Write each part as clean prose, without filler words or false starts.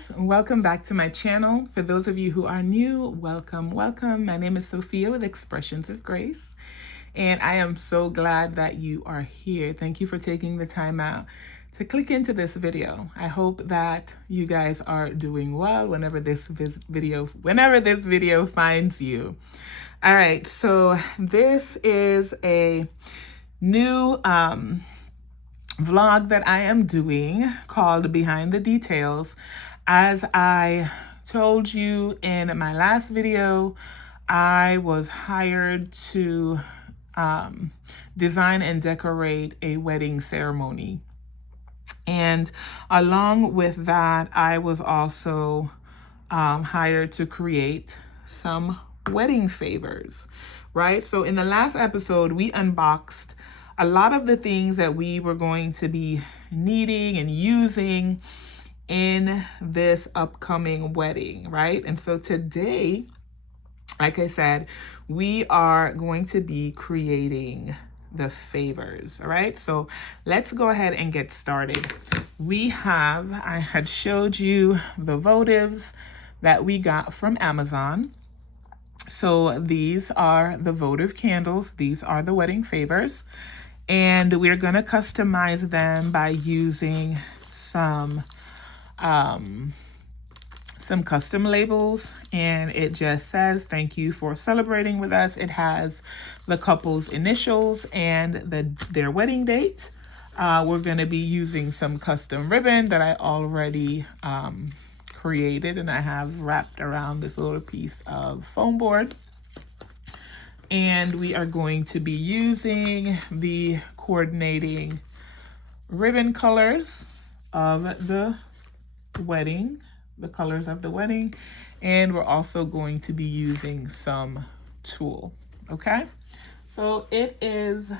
guys, welcome back to my channel. For those of you who are new, welcome. My name is Sophia with Expressions of Grace, and I am so glad that you are here. Thank you for taking the time out to click into this video. I hope that you guys are doing well whenever this video finds you. All right, so this is a new vlog that I am doing called Behind the Details. As I told you in my last video, I was hired to design and decorate a wedding ceremony. And along with that, I was also hired to create some wedding favors, right? So in the last episode, we unboxed a lot of the things that we were going to be needing and using in this upcoming wedding, right? And so today, like I said, we are going to be creating the favors, all right? So let's go ahead and get started. I had showed you the votives that we got from Amazon. So these are the votive candles. These are the wedding favors. And we're going to customize them by using some custom labels. And it just says, "Thank you for celebrating with us." It has the couple's initials and their wedding date. We're going to be using some custom ribbon that I already created, and I have wrapped around this little piece of foam board. And we are going to be using the coordinating ribbon colors of the wedding, the colors of the wedding. And we're also going to be using some tulle, okay? So it is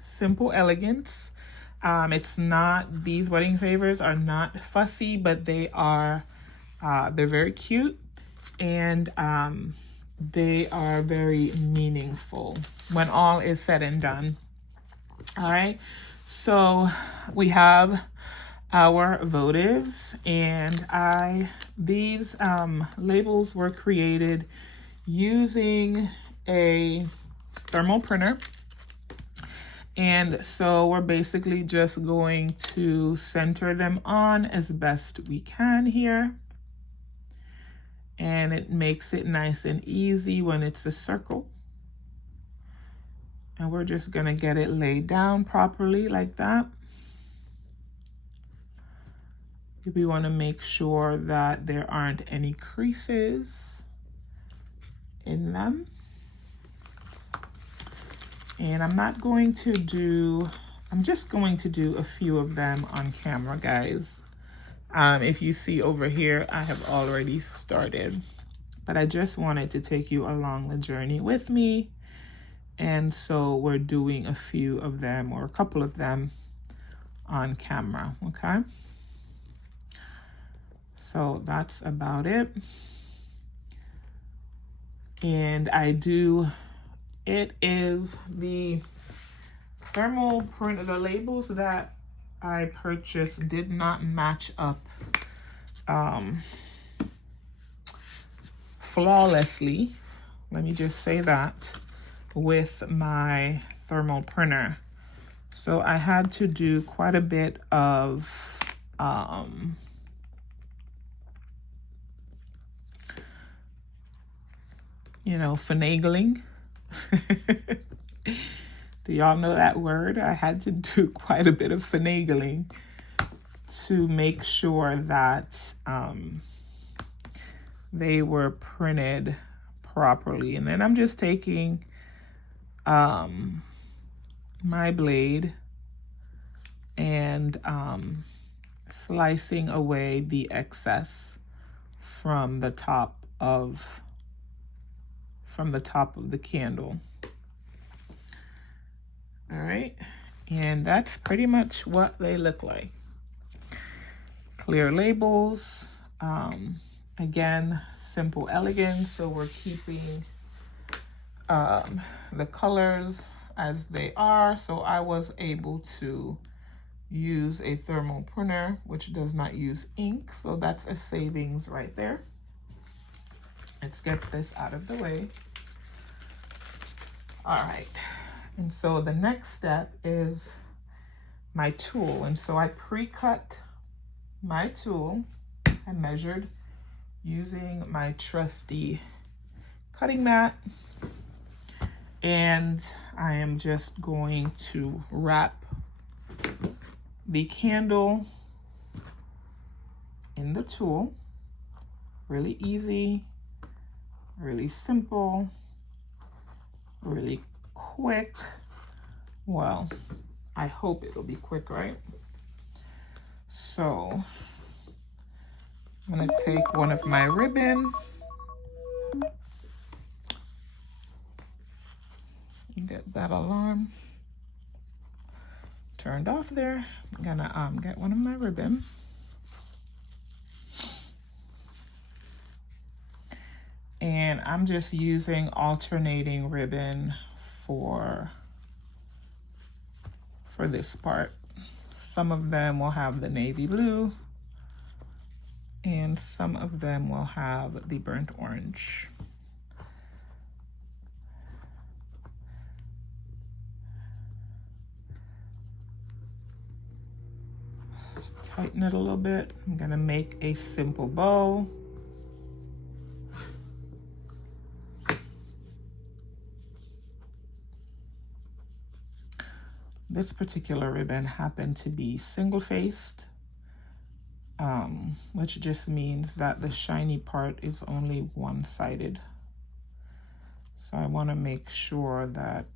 simple elegance. These wedding favors are not fussy, but they're very cute, and they are very meaningful when all is said and done. All right, so we have our votives, and these labels were created using a thermal printer. And so we're basically just going to center them on as best we can here. And it makes it nice and easy when it's a circle. And we're just gonna get it laid down properly like that. We wanna make sure that there aren't any creases in them. And I'm just going to do a few of them on camera, guys. If you see over here, I have already started, but I just wanted to take you along the journey with me. And so we're doing a few of them, or a couple of them, on camera, okay? So that's about it. And it is the thermal print. The labels that I purchased did not match up flawlessly, let me just say that, with my thermal printer. So I had to do quite a bit of finagling. Do y'all know that word? I had to do quite a bit of finagling to make sure that they were printed properly. And then I'm just taking my blade and slicing away the excess from the top of the candle. All right, and that's pretty much what they look like. Clear labels, again, simple elegance. So we're keeping the colors as they are. So I was able to use a thermal printer, which does not use ink. So that's a savings right there. Let's get this out of the way. All right. And so the next step is my tool. And so I pre-cut my tool. I measured using my trusty cutting mat. And I am just going to wrap the candle in the tool. Really easy, really simple, really quick. Well, I hope it'll be quick, right? So I'm gonna take one of my ribbon, get that alarm turned off there. I'm gonna get one of my ribbon. And I'm just using alternating ribbon for this part. Some of them will have the navy blue and some of them will have the burnt orange. Tighten it a little bit. I'm gonna make a simple bow. This particular ribbon happened to be single-faced, which just means that the shiny part is only one-sided. So I want to make sure that,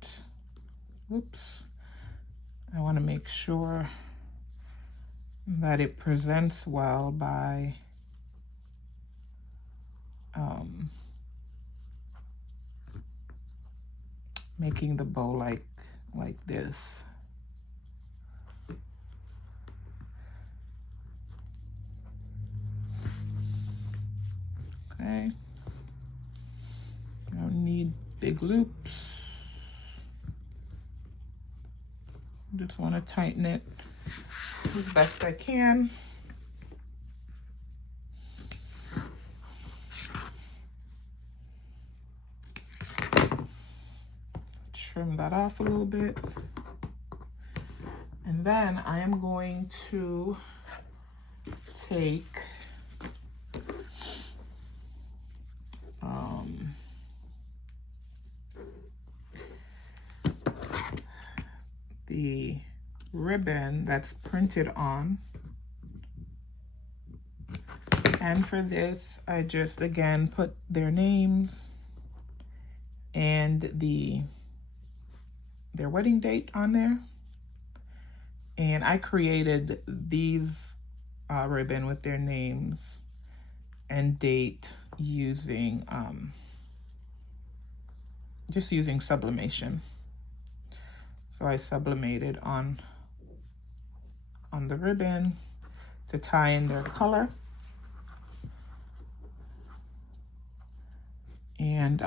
I want to make sure that it presents well by making the bow like this. Okay, I don't need big loops. Just want to tighten it as best I can. Trim that off a little bit. And then I am going to take the ribbon that's printed on, and for this I just again put their names and their wedding date on there. And I created these ribbon with their names and date using just using sublimation. So I sublimated on the ribbon to tie in their color. And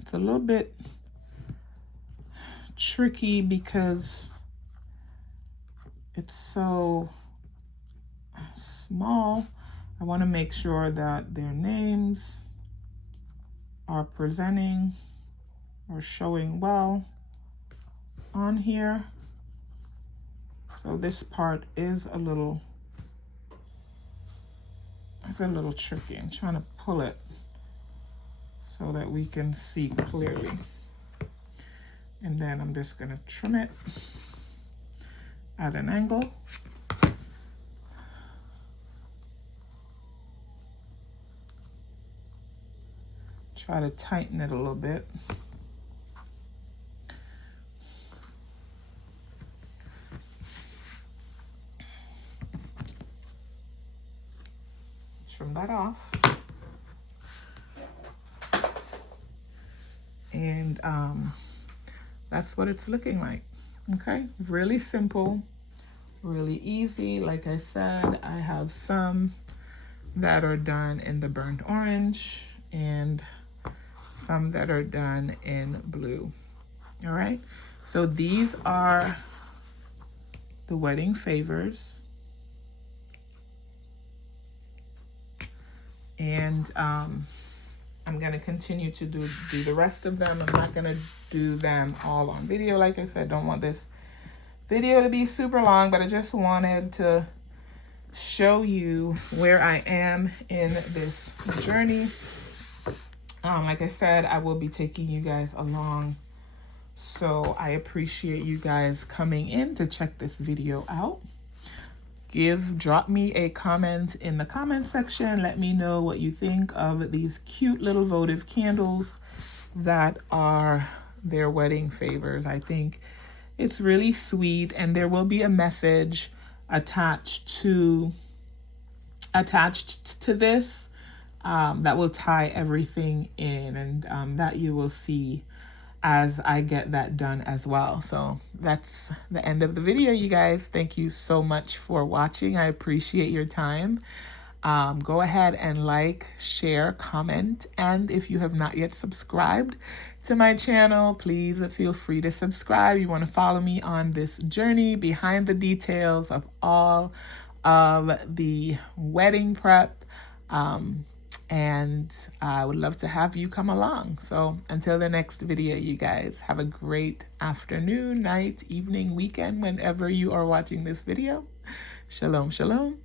it's a little bit tricky because it's so small. I want to make sure that their names are presenting or showing well on here. So this part is a little tricky. I'm trying to pull it so that we can see clearly. And then I'm just gonna trim it at an angle. Try to tighten it a little bit. Trim that off. And that's what it's looking like. Okay, really simple, really easy. Like I said, I have some that are done in the burnt orange and some that are done in blue. All right, so these are the wedding favors. And I'm going to continue to do the rest of them. I'm not going to do them all on video. Like I said, don't want this video to be super long, but I just wanted to show you where I am in this journey. Like I said, I will be taking you guys along. So I appreciate you guys coming in to check this video out. Drop me a comment in the comment section. Let me know what you think of these cute little votive candles that are their wedding favors. I think it's really sweet, and there will be a message attached to this that will tie everything in, and that you will see as I get that done as well. So that's the end of the video, you guys. Thank you so much for watching. I appreciate your time. Go ahead and like, share, comment, and if you have not yet subscribed to my channel, please feel free to subscribe. You want to follow me on this journey behind the details of all of the wedding prep. And I would love to have you come along. So until the next video, you guys have a great afternoon, night, evening, weekend, whenever you are watching this video. Shalom, shalom.